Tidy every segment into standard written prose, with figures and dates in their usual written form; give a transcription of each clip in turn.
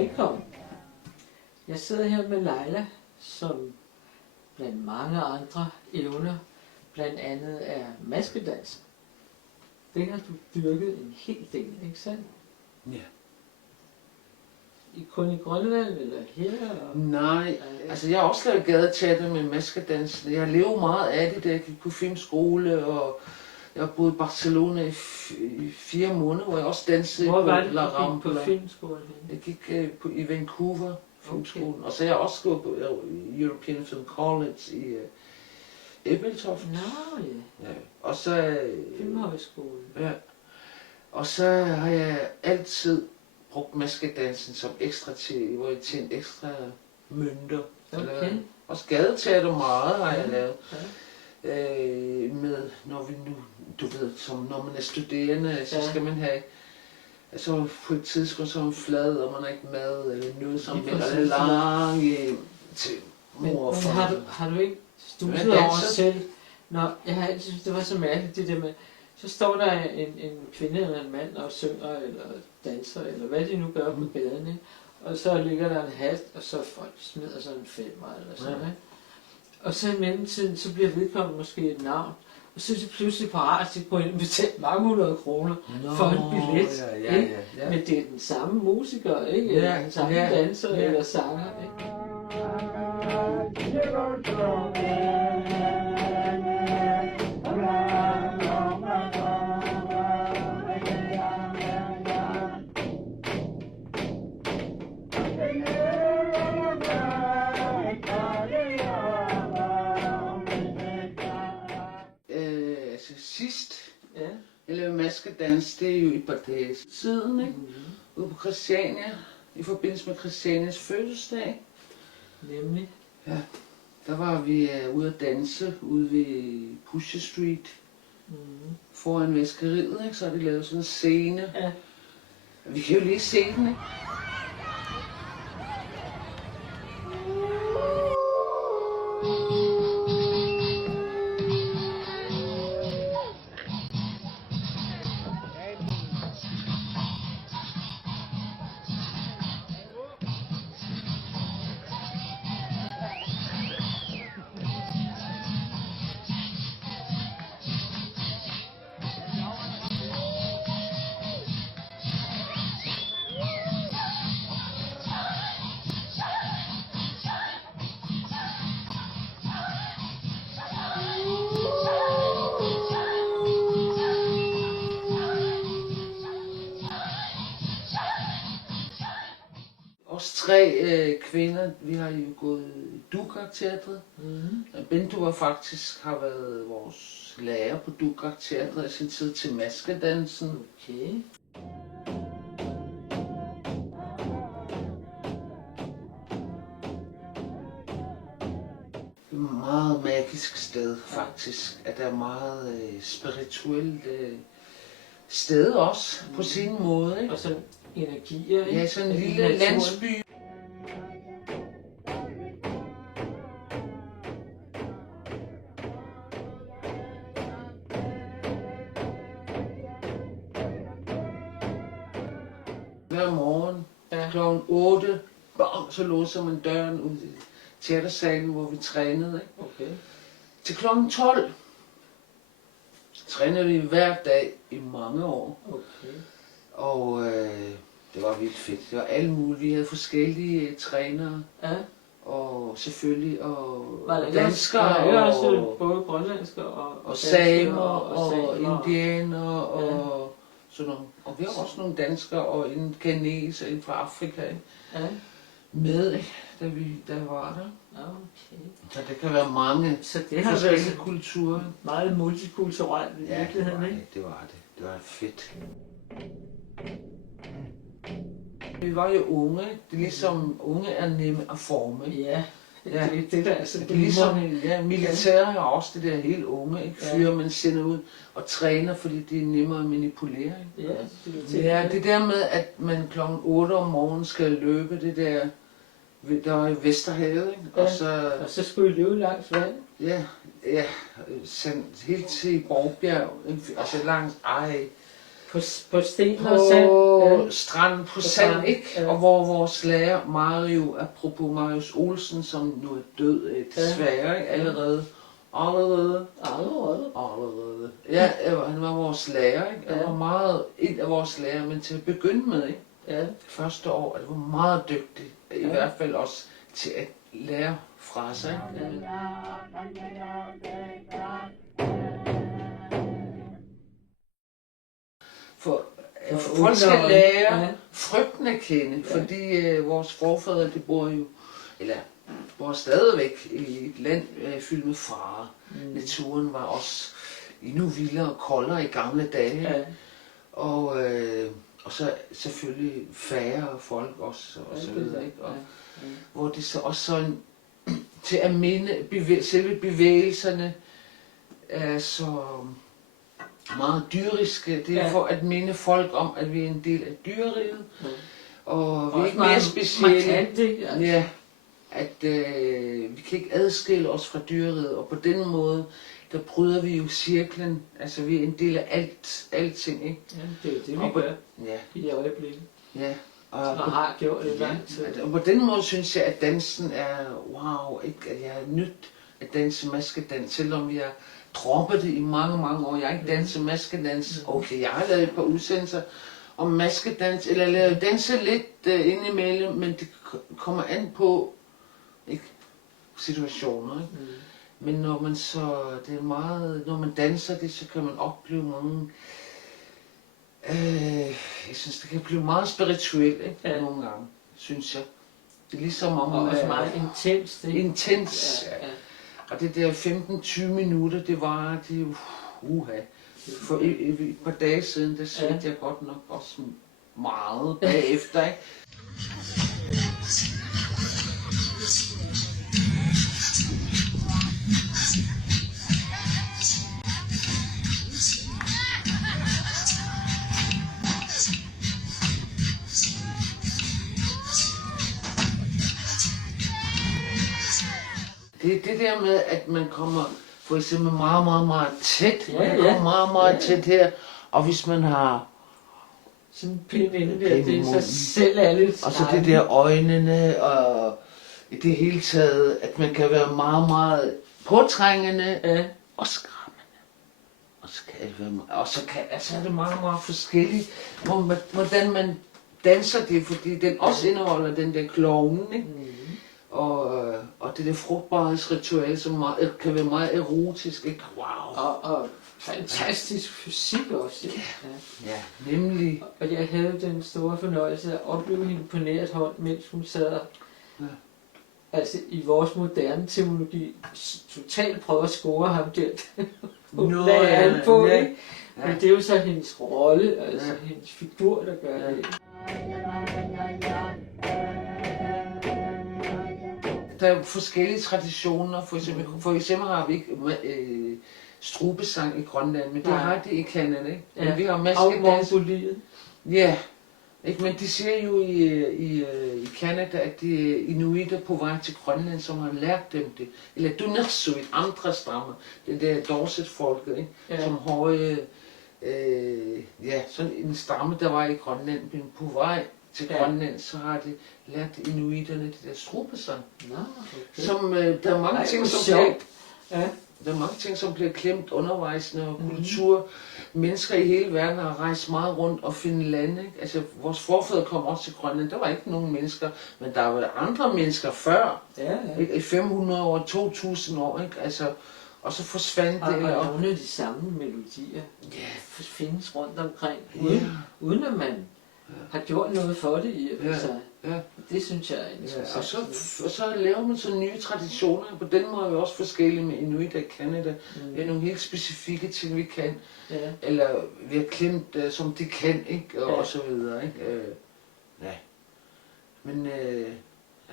Velkommen. Jeg sidder her med Leila, som blandt mange andre evner, blandt andet er maskedans. Det har du dyrket en hel del, ikke sandt? Ja. Kun i Grønland eller her? Nej, altså jeg har også lavet gadeteater med maskedans. Jeg lever meget af det, da jeg gik på filmskole, og jeg har boet i Barcelona i 4 måneder, hvor jeg også dansede Hvor var på det, La du gik Rambla. på filmskolen? Jeg gik i Vancouver filmskolen, Okay. og så har jeg også gået på European Film College i Ebeltoft. Nå ja, Ja. Og så Filmhøjskolen. ja. Og så har jeg altid brugt maskedansen som ekstra til, hvor jeg tjente ekstra mønter. Okay. Også gadeteater meget har jeg lavet. Ja. Med, når vi nu, du ved, som når man er studerende, så skal man have, altså på et tidspunkt så er man flad, og man har ikke mad, eller noget som Lige eller præcis. lang til mor og Men far. har du ikke studset Hvordan over danser? selv? Nå, jeg har altid synes, det var så mærkeligt, det der med, så står der en kvinde eller en mand og synger, eller danser, eller hvad de nu gør på gaden, ikke? Og så ligger der en hat, og så folk smider sådan en femmer, eller sådan, Ja. ikke? Og så i mellemtiden, så bliver vedkommende måske et navn, og så er de pludselig parat til at gå ind og betale mange 100 kroner for en billet, ikke? Ja. Men det er den samme musiker, ikke? Eller Ja, den samme ja, danser ja. eller sanger, ikke? Altså sidst, Ja. jeg lavede maskedans, det er jo i Bardage siden, ikke? Ude på Christiania, i forbindelse med Christianias fødselsdag. Nemlig. Ja, der var vi ude at danse ude ved Pusher Street foran vaskeriet, ikke? Så har de lavet sådan en scene. Ja. Vi kan jo lige se den, ikke? Os 3 kvinder, vi har jo gået i Dukak-teatret. Bento var faktisk har været vores lærer på Dukak-teatret i sin tid til maskedansen. Okay. Det er et meget magisk sted faktisk, at der er meget spirituelt sted også på sin måde, ikke? Og sådan energier, ikke? Ja, sådan en Af lille naturen. landsby. Hver morgen kl. 8, bam, så låser man døren ud i teatersalen, hvor vi trænede, ikke? Okay. Til kl. 12 trænede vi hver dag i mange år. Okay. Og det var vildt fedt. Det var alle mulige. Vi havde forskellige trænere. Ja. Og selvfølgelig Var der danskere var der og, også både grønlandske og danske samer og samer. indianere og sådan nogle. Og vi har også nogle danskere og en kineser inden fra Afrika, ikke? Ja. Med, ikke? Da vi var der. Okay. Så det kan være mange Så det har forskellige været kulturer. meget multikulturelt i Ja, virkeligheden, ikke? det var det. Det var fedt. Vi var jo unge. Det er ligesom, unge er nemme at forme. Ja. Ja. Det der er så Det er ligesom, ja, militæret har også det der helt unge, ikke? Fyre, man sender ud og træner, fordi det er nemmere at manipulere, ikke? Ja, Ja, det der med, at man kl. 8 om morgenen skal løbe, det der var i Vesterhavet, ikke? Ja. Og så skulle I løbe langs vand. Ja, helt til Borgbjerg, ikke? Altså langs på sten og sand. på stranden, på sand, stranden, ikke? ja. Og hvor vores lærer Mario, apropos Marius Olsen, som nu er død desværre, ikke? Allerede. Ja, han var vores lærer, ikke? Han var meget en af vores lærere, men til at begynde med, ikke? Ja. Det første år, at det var meget dygtig, i hvert fald også til at lære fra sig. For folk skal lære frygten at kende, fordi vores forfædre, de bor jo, eller bor stadigvæk i et land fyldt med farer. Naturen var også endnu vildere og koldere i gamle dage. Ja. Og så selvfølgelig færre folk også, og så videre, ikke? Og, hvor det så også sådan, til at minde, selve bevægelserne er så meget dyriske. Det er for at minde folk om, at vi er en del af dyreriget, og vi er ikke mere specielle. Ja, at vi kan ikke adskille os fra dyreriget, og på den måde, der bryder vi jo cirklen. Altså vi er en del af alting, ikke? Ja, det er det, vi gør i det øjeblik. Ja. Og har gjort det lang tid. Og på den måde synes jeg, at dansen er wow, ikke? At jeg har nydt at danse maskedans, selvom vi har droppet det i mange, mange år. Jeg har ikke danset maskedans. Okay, jeg har lavet et par udsendelser om maskedans, eller lavet danse lidt indimellem, men det kommer an på, ikke, situationer, ikke? Men når man så, det er meget, når man danser det, så kan man opleve mange, jeg synes, det kan blive meget spirituelt, ikke? Nogle gange, synes jeg. Det er ligesom om... Og også meget intenst, ikke? Intens, ja. Og det der 15-20 minutter, det var, det For et par dage siden, der svedte jeg godt nok også meget bagefter, ikke? Det er det der med, at man kommer for eksempel meget, meget, meget tæt. Man kommer meget, meget tæt her. Og hvis man har sådan en pind inde der, det er så selv alle. Og så det der øjnene, og i det hele taget, at man kan være meget, meget påtrængende og skræmmende. Og så kan det være, altså er det meget, meget forskelligt, hvordan man danser det, fordi den også indeholder den der klovnen, ikke? Og det der frugtbarhedsritual, som kan være meget erotisk, ikke? Wow. Og fantastisk fysik også. Ja, nemlig. Og jeg havde den store fornøjelse at opleve hende på nært hånd, mens hun sad altså i vores moderne teologi totalt prøve at score ham der. Hun lagde an på, ikke? Men det er jo så hendes rolle, altså hendes figur, der gør det. Der er forskellige traditioner. For eksempel har vi ikke strubesang i Grønland, men det har de i Canada, ikke? Ja. Men vi har maskedans. Ja. Ikke? Men de siger jo i Canada, at det er inuiter på vej til Grønland, som har lært dem det. Eller Dunersuit, andre stammer. Det der Dorset-folket, ikke? Ja. Som høje, sådan en stamme, der var i Grønland, men på vej til Grønland, så har de lært inuiterne det der strubesang. Okay. Som, der er mange ting, som der er mange ting, som bliver klemt undervejs, når kultur, mennesker i hele verden har rejst meget rundt og finde lande. Ikke? Altså, vores forfædre kom også til Grønland. Der var ikke nogen mennesker, men der var andre mennesker før. Ikke? I 500 år, 2000 år, ikke? Altså, og så forsvandt det. Og nogle af de samme melodier findes rundt omkring, uden at man har gjort noget for det i sig. Ja. Det synes jeg er interessant. Og så laver man så nye traditioner. På den måde er vi også forskellige med inuiter i Canada. Det er nogle helt specifikke ting, vi kan. Ja. Eller vi har klemt, som de kan, ikke? Og så videre, ikke? Men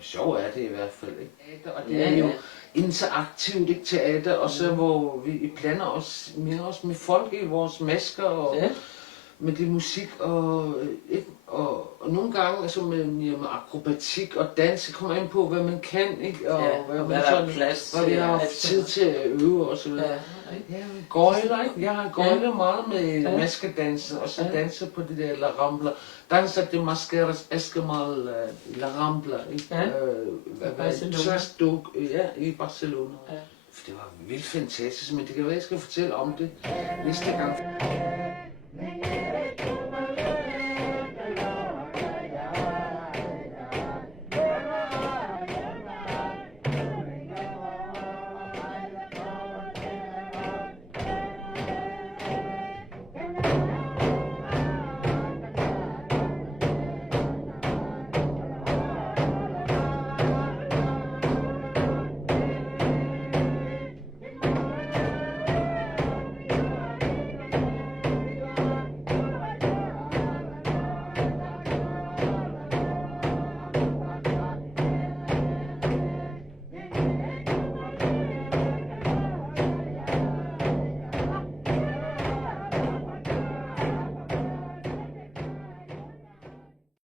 sjov er det i hvert fald, ikke? Og det er jo interaktivt, ikke, teater, og så hvor vi blander os med folk i vores masker, Men det er musik og nogle gange altså med akrobatik og dans, kommer ind på, hvad man kan, ikke? Og hvad der er plads til. Hvor vi har haft tid til at øve og så videre. Ja, gøjler, ikke? Jeg har gøjlet meget med maskedanser, og så danser på det der La Rambla. Danser de Mascaras Esquimal La Rambla, ikke? I Barcelona. Ja. For det var vildt fantastisk, men det kan være, jeg skal fortælle om det næste gang.